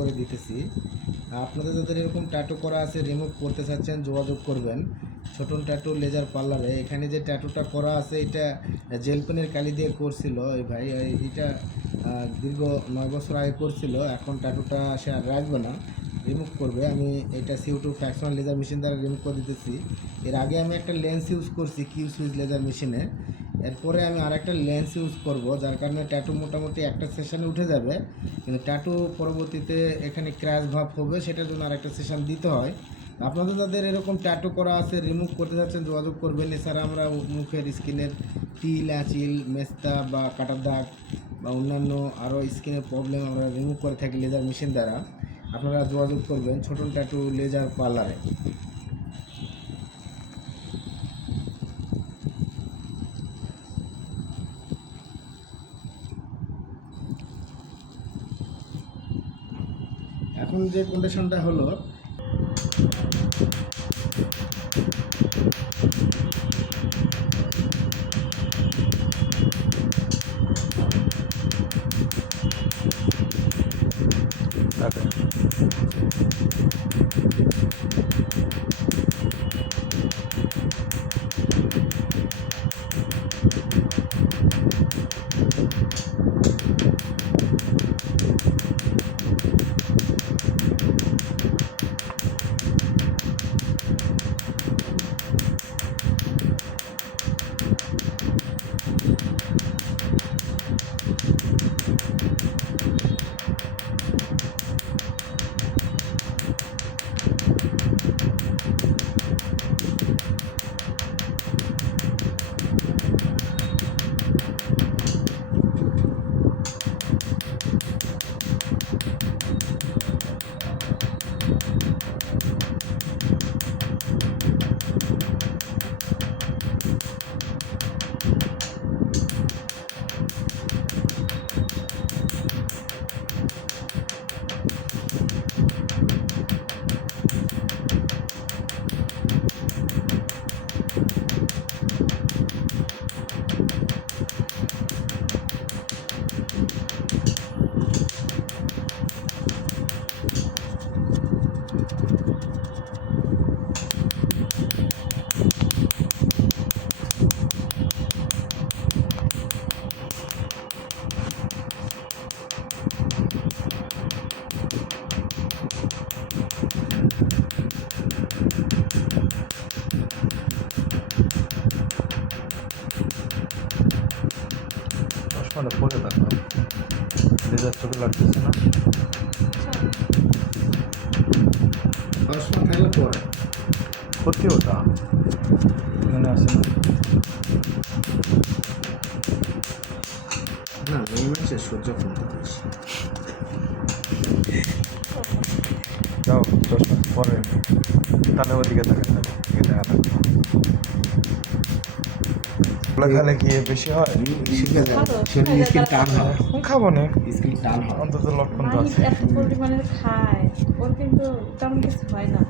করে দিতেছি। আপনাদের যাদের এরকম ট্যাটু করা আছে, রিমুভ করতে চাচ্ছেন, যোগাযোগ করবেন ছোটন ট্যাটু লেজার পার্লারে। এখানে যে ট্যাটুটা করা আছে এটা জেল পেনের কালি দিয়ে করছিল এই ভাই। এটা দীর্ঘ 9 বছর আগে করছিল। এখন ট্যাটুটা সে আর রাখবে না, রিমুভ করবে। আমি এটা CO2 ফ্র্যাকশনাল লেজার মেশিন দ্বারা রিমুভ করে দিতেছি। এর আগে আমি একটা লেন্স ইউজ করছি কিউ সুইচ লেজার মেশিনে। এরপরে আমি আরেকটা লেন্স ইউজ করব, যার কারণে ট্যাটু মোটামুটি একটা সেশনে উঠে যাবে। কিন্তু ট্যাটু পরবর্তীতে এখানে ক্র্যাশ ভাব হবে, সেটার জন্য আরেকটা সেশন দিতে হয়। আপনাদের যাদের এরকম ট্যাটু করা আছে, রিমুভ করতে যাচ্ছেন, যোগাযোগ করবেন। এছাড়া আমরা মুখের স্কিনের তিল, আঁচিল, মেস্তা বা কাটার দাগ বা অন্যান্য আরও স্কিনের প্রবলেম আমরা রিমুভ করে থাকি লেজার মেশিন দ্বারা। আপনারা যোগাযোগ করবেন ছোটন ট্যাটু লেজার পার্লারে। এখন যে কন্ডিশনটা হলো, চশমাটা পরে থাকো, লেজার চোখে লাগতেছে না। চশমা থাকলে পরে সত্যি ওটা এখানে আছে না। না, মেয়ে মানুষের সহ্য করতে পারছি। যাও চশমা পরে, তাহলে ওদিকে থাকে, তাহলে এদিকে দেখা থাকবে। খালে কি বেশি হয়? শিখে যায়, শরীর স্কিন টান হয়। খাবো না, স্কিন টান হয়। অন্তত লক্ষণ তো মাহিত আছে। এত পরিমাণে খায়, ওর কিন্তু তেমন কিছু হয় না।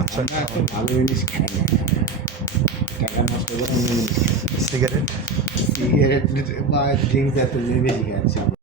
আচ্ছা, আমরা এত ভালো জিনিস খাই না, টাকা নষ্ট করে অন্য জিনিস খাই। সিগারেট সিগারেট বা ড্রিঙ্কস এত জিনিস বেশি খাচ্ছি আমরা।